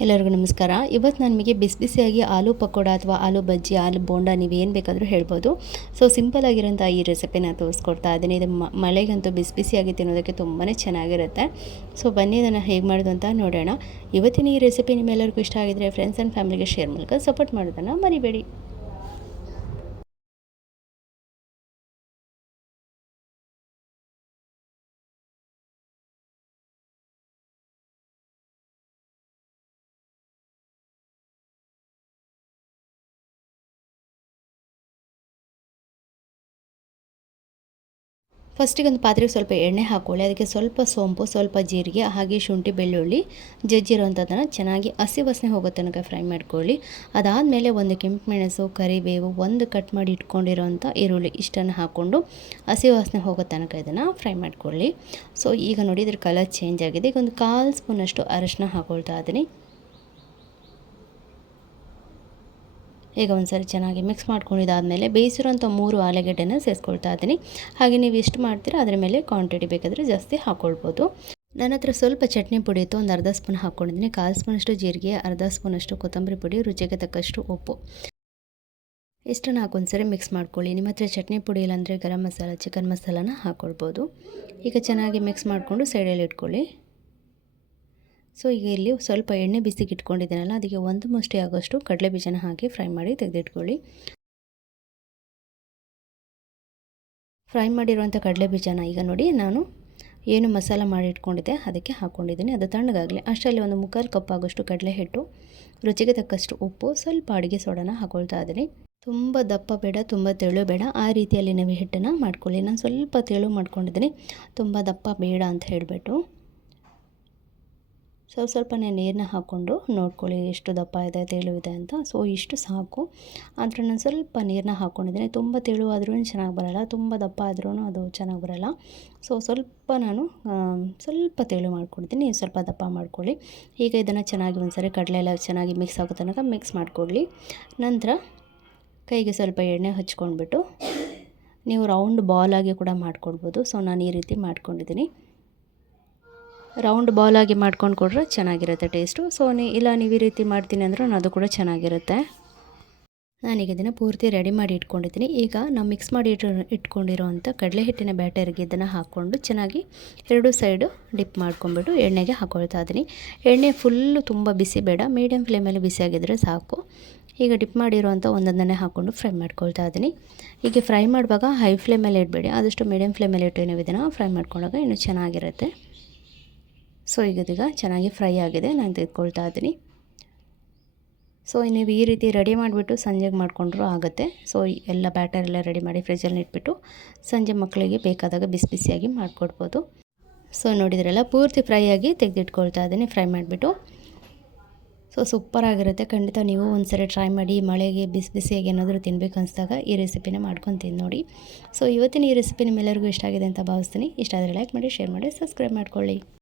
ಎಲ್ಲರಿಗೂ ನಮಸ್ಕಾರ. ಇವತ್ತು ನಾನು ನಿಮಗೆ ಬಿಸಿ ಬಿಸಿಯಾಗಿ ಆಲೂ ಪಕೋಡ ಅಥವಾ ಆಲೂ ಬಜ್ಜಿ, ಆಲೂ ಬೋಂಡ ನೀವು ಏನು ಬೇಕಾದರೂ ಹೇಳ್ಬೋದು. ಸೊ, ಸಿಂಪಲ್ ಆಗಿರೋಂಥ ಈ ರೆಸಿಪಿನ ತೋರಿಸ್ಕೊಡ್ತಾ ಇದ್ದೀನಿ. ಇದು ಮಳೆಗಂತೂ ಬಿಸಿ ಬಿಸಿಯಾಗಿ ತಿನ್ನೋದಕ್ಕೆ ತುಂಬಾ ಚೆನ್ನಾಗಿರುತ್ತೆ. ಸೊ, ಬನ್ನಿ, ಇದನ್ನು ಹೇಗೆ ಮಾಡೋದು ಅಂತ ನೋಡೋಣ. ಇವತ್ತಿನ ಈ ರೆಸಿಪಿ ನಿಮ್ಮೆಲ್ಲರಿಗೂ ಇಷ್ಟ ಆಗಿದ್ದರೆ ಫ್ರೆಂಡ್ಸ್ ಆ್ಯಂಡ್ ಫ್ಯಾಮಿಲಿಗೆ ಶೇರ್ ಮೂಲಕ ಸಪೋರ್ಟ್ ಮಾಡೋದನ್ನು ಮರಿಬೇಡಿ. ಫಸ್ಟಿಗೆ ಒಂದು ಪಾತ್ರೆಗೆ ಸ್ವಲ್ಪ ಎಣ್ಣೆ ಹಾಕ್ಕೊಳ್ಳಿ ಅದಕ್ಕೆ ಸ್ವಲ್ಪ ಸೋಂಪು, ಸ್ವಲ್ಪ ಜೀರಿಗೆ, ಹಾಗೆ ಶುಂಠಿ, ಬೆಳ್ಳುಳ್ಳಿ, ಜಜ್ಜಿರುವಂಥದ್ದನ್ನು ಚೆನ್ನಾಗಿ ಹಸಿ ವಾಸನೆ ಹೋಗೋ ತನಕ ಫ್ರೈ ಮಾಡ್ಕೊಳ್ಳಿ. ಅದಾದಮೇಲೆ ಒಂದು ಕೆಂಪು ಮೆಣಸು ಕರಿಬೇವು ಒಂದು ಕಟ್ ಮಾಡಿ ಇಟ್ಕೊಂಡಿರೋವಂಥ ಈರುಳ್ಳಿ ಇಷ್ಟನ್ನು ಹಾಕ್ಕೊಂಡು ಹಸಿ ವಾಸನೆ ಹೋಗೋ ತನಕ ಇದನ್ನು ಫ್ರೈ ಮಾಡ್ಕೊಳ್ಳಿ. ಸೊ, ಈಗ ನೋಡಿ ಇದ್ರ ಕಲರ್ ಚೇಂಜ್ ಆಗಿದೆ. ಈಗ ಒಂದು ಕಾಲು ಸ್ಪೂನಷ್ಟು ಅರಶಿನ ಹಾಕ್ಕೊಳ್ತಾ ಇದ್ದೀನಿ. ಈಗ ಒಂದ್ಸರಿ ಚೆನ್ನಾಗಿ ಮಿಕ್ಸ್ ಮಾಡ್ಕೊಂಡಿದ್ದಾದಮೇಲೆ ಬೇಯಿಸಿರೋಂಥ ಮೂರು ಆಲೂಗೆಡ್ಡೆನ ಸೇರಿಸ್ಕೊಳ್ತಾ ಇದ್ದೀನಿ. ಹಾಗೆ ನೀವು ಎಷ್ಟು ಮಾಡ್ತೀರಾ ಅದರ ಮೇಲೆ ಕ್ವಾಂಟಿಟಿ ಬೇಕಾದರೆ ಜಾಸ್ತಿ ಹಾಕ್ಕೊಳ್ಬೋದು ನನ್ನ ಹತ್ರ ಸ್ವಲ್ಪ ಚಟ್ನಿ ಪುಡಿ ಇತ್ತು, ಒಂದು ಅರ್ಧ ಸ್ಪೂನ್ ಹಾಕ್ಕೊಂಡಿದ್ದೀನಿ ಕಾಲು ಸ್ಪೂನಷ್ಟು ಜೀರಿಗೆ, ಅರ್ಧ ಸ್ಪೂನಷ್ಟು ಕೊತ್ತಂಬರಿ ಪುಡಿ, ರುಚಿಗೆ ತಕ್ಕಷ್ಟು ಉಪ್ಪು. ಇಷ್ಟನ್ನು ಹಾಕೊಂಡ್ಸರಿ ಮಿಕ್ಸ್ ಮಾಡ್ಕೊಳ್ಳಿ. ನಿಮ್ಮ ಹತ್ರ ಚಟ್ನಿ ಪುಡಿ ಇಲ್ಲಾಂದರೆ ಗರಂ ಮಸಾಲ ಚಿಕನ್ ಮಸಾಲಾನ ಹಾಕ್ಕೊಳ್ಬೋದು ಈಗ ಚೆನ್ನಾಗಿ ಮಿಕ್ಸ್ ಮಾಡಿಕೊಂಡು ಸೈಡಲ್ಲಿ ಇಟ್ಕೊಳ್ಳಿ. ಸೊ, ಈಗ ಇಲ್ಲಿ ಸ್ವಲ್ಪ ಎಣ್ಣೆ ಬಿಸಿಗೆ ಇಟ್ಕೊಂಡಿದ್ದೀನಲ್ಲ ಅದಕ್ಕೆ ಒಂದು ಮುಷ್ಟಿ ಆಗೋಷ್ಟು ಕಡಲೆ ಬೀಜನ ಹಾಕಿ ಫ್ರೈ ಮಾಡಿ ತೆಗೆದಿಟ್ಕೊಳ್ಳಿ. ಫ್ರೈ ಮಾಡಿರುವಂಥ ಕಡಲೆ ಬೀಜನ ಈಗ ನೋಡಿ ನಾನು ಏನು ಮಸಾಲ ಮಾಡಿ ಇಟ್ಕೊಂಡಿದ್ದೆ ಅದಕ್ಕೆ ಹಾಕ್ಕೊಂಡಿದ್ದೀನಿ ಅದು ತಣ್ಣಗಾಗಲಿ. ಅಷ್ಟರಲ್ಲಿ ಒಂದು ಮುಕ್ಕಾಲು ಕಪ್ ಆಗೋಷ್ಟು ಕಡಲೆ ಹಿಟ್ಟು, ರುಚಿಗೆ ತಕ್ಕಷ್ಟು ಉಪ್ಪು, ಸ್ವಲ್ಪ ಅಡುಗೆ ಸೋಡನ ಹಾಕೊಳ್ತಾ ಇದ್ದೀನಿ. ತುಂಬ ದಪ್ಪ ಬೇಡ, ತುಂಬ ತೆಳು ಬೇಡ. ಆ ರೀತಿಯಲ್ಲಿ ನೀವು ಹಿಟ್ಟನ್ನು ಮಾಡ್ಕೊಳ್ಳಿ. ನಾನು ಸ್ವಲ್ಪ ತೆಳು ಮಾಡ್ಕೊಂಡಿದ್ದೀನಿ. ತುಂಬ ದಪ್ಪ ಬೇಡ ಅಂತ ಹೇಳಿಬಿಟ್ಟು. ಸ್ವಲ್ಪ ಸ್ವಲ್ಪನೇ ನೀರನ್ನ ಹಾಕ್ಕೊಂಡು ನೋಡ್ಕೊಳ್ಳಿ ಎಷ್ಟು ದಪ್ಪ ಇದೆ, ತೆಳು ಇದೆ ಅಂತ. ಸೊ ಇಷ್ಟು ಸಾಕು. ಆದರೆ ನಾನು ಸ್ವಲ್ಪ ನೀರನ್ನ ಹಾಕ್ಕೊಂಡಿದ್ದೀನಿ ತುಂಬ ತೆಳು ಆದ್ರೂ ಚೆನ್ನಾಗಿ ಬರೋಲ್ಲ, ತುಂಬ ದಪ್ಪ ಆದ್ರೂ ಅದು ಚೆನ್ನಾಗಿ ಬರೋಲ್ಲ. ಸೊ ಸ್ವಲ್ಪ ನಾನು ಸ್ವಲ್ಪ ತೆಳು ಮಾಡ್ಕೊಡ್ತೀನಿ. ಸ್ವಲ್ಪ ದಪ್ಪ ಮಾಡ್ಕೊಳ್ಳಿ. ಈಗ ಇದನ್ನು ಚೆನ್ನಾಗಿ ಒಂದ್ಸರಿ ಕಡಲೆ ಎಲ್ಲ ಚೆನ್ನಾಗಿ ಮಿಕ್ಸ್ ಆಗೋ ತನಕ ಮಿಕ್ಸ್ ಮಾಡ್ಕೊಳ್ಳಿ. ನಂತರ ಕೈಗೆ ಸ್ವಲ್ಪ ಎಣ್ಣೆ ಹಚ್ಕೊಂಡ್ಬಿಟ್ಟು ನೀವು ರೌಂಡ್ ಬಾಲಾಗಿ ಕೂಡ ಮಾಡ್ಕೊಳ್ಬೋದು ಸೊ ನಾನು ಈ ರೀತಿ ಮಾಡ್ಕೊಂಡಿದ್ದೀನಿ. ರೌಂಡ್ ಬಾಲಾಗಿ ಮಾಡ್ಕೊಂಡು ಕೊಡ್ರೆ ಚೆನ್ನಾಗಿರುತ್ತೆ ಟೇಸ್ಟು. ಸೊ ನೀ ಇಲ್ಲ, ನೀವು ಈ ರೀತಿ ಮಾಡ್ತೀನಿ ಅಂದ್ರೆ ಅದು ಕೂಡ ಚೆನ್ನಾಗಿರುತ್ತೆ. ನಾನೀಗ ಇದನ್ನು ಪೂರ್ತಿ ರೆಡಿ ಮಾಡಿ ಇಟ್ಕೊಂಡಿದ್ದೀನಿ. ಈಗ ನಾವು ಮಿಕ್ಸ್ ಮಾಡಿ ಇಟ್ಟು ಇಟ್ಕೊಂಡಿರೋ ಅಂಥ ಕಡಲೆ ಹಿಟ್ಟಿನ ಬ್ಯಾಟರ್ಗೆ ಇದನ್ನು ಹಾಕ್ಕೊಂಡು ಚೆನ್ನಾಗಿ ಎರಡು ಸೈಡು ಡಿಪ್ ಮಾಡ್ಕೊಂಬಿಟ್ಟು ಎಣ್ಣೆಗೆ ಹಾಕೊಳ್ತಾ ಇದ್ದೀನಿ ಎಣ್ಣೆ ಫುಲ್ಲು ತುಂಬ ಬಿಸಿ ಬೇಡ ಮೀಡಿಯಮ್ ಫ್ಲೇಮಲ್ಲಿ ಬಿಸಿಯಾಗಿದ್ದರೆ ಸಾಕು. ಈಗ ಡಿಪ್ ಮಾಡಿರುವಂಥ ಒಂದೊಂದನ್ನೇ ಹಾಕ್ಕೊಂಡು ಫ್ರೈ ಮಾಡ್ಕೊಳ್ತಾ ಇದ್ದೀನಿ ಹೀಗೆ ಫ್ರೈ ಮಾಡುವಾಗ ಹೈ ಫ್ಲೇಮಲ್ಲಿ ಇಡಬೇಡಿ, ಆದಷ್ಟು ಮೀಡಿಯಮ್ ಫ್ಲೇಮಲ್ಲಿ ಇಟ್ಟು ನೀವು ಇದನ್ನು ಫ್ರೈ ಮಾಡ್ಕೊಂಡಾಗ ಇನ್ನೂ ಚೆನ್ನಾಗಿರುತ್ತೆ. ಸೊ, ಈಗ ಇದೀಗ ಚೆನ್ನಾಗಿ ಫ್ರೈ ಆಗಿದೆ, ನಾನು ತೆಗೆದುಕೊಳ್ತಾ ಇದ್ದೀನಿ. ಸೊ ನೀವು ಈ ರೀತಿ ರೆಡಿ ಮಾಡಿಬಿಟ್ಟು ಸಂಜೆಗೆ ಮಾಡಿಕೊಂಡ್ರೂ ಆಗುತ್ತೆ. ಸೊ ಎಲ್ಲ ಬ್ಯಾಟರ್ ಎಲ್ಲ ರೆಡಿ ಮಾಡಿ ಫ್ರಿಜ್ಜಲ್ಲಿ ಇಟ್ಬಿಟ್ಟು ಸಂಜೆ ಮಕ್ಕಳಿಗೆ ಬೇಕಾದಾಗ ಬಿಸಿ ಬಿಸಿಯಾಗಿ ಮಾಡಿಕೊಡ್ಬೋದು. ಸೊ, ನೋಡಿದ್ರಲ್ಲ, ಪೂರ್ತಿ ಫ್ರೈ ಆಗಿ ತೆಗೆದಿಟ್ಕೊಳ್ತಾ ಇದ್ದೀನಿ, ಫ್ರೈ ಮಾಡಿಬಿಟ್ಟು. ಸೊ ಸೂಪರಾಗಿರುತ್ತೆ ಖಂಡಿತ ನೀವು ಒಂದ್ಸರಿ ಟ್ರೈ ಮಾಡಿ, ಮಳೆಗೆ ಬಿಸಿ ಬಿಸಿಯಾಗಿ ಏನಾದರೂ ತಿನ್ಬೇಕು ಅನಿಸಿದಾಗ ಈ ರೆಸಿಪಿನ ಮಾಡ್ಕೊತೀನಿ ನೋಡಿ. ಸೊ, ಇವತ್ತಿನ ಈ ರೆಸಿಪಿ ನಿಮ್ಮೆಲ್ಲರಿಗೂ ಇಷ್ಟ ಆಗಿದೆ ಅಂತ ಭಾವಿಸ್ತೀನಿ. ಇಷ್ಟ ಆದರೆ ಲೈಕ್ ಮಾಡಿ ಶೇರ್ ಮಾಡಿ ಸಬ್ಸ್ಕ್ರೈಬ್ ಮಾಡ್ಕೊಳ್ಳಿ.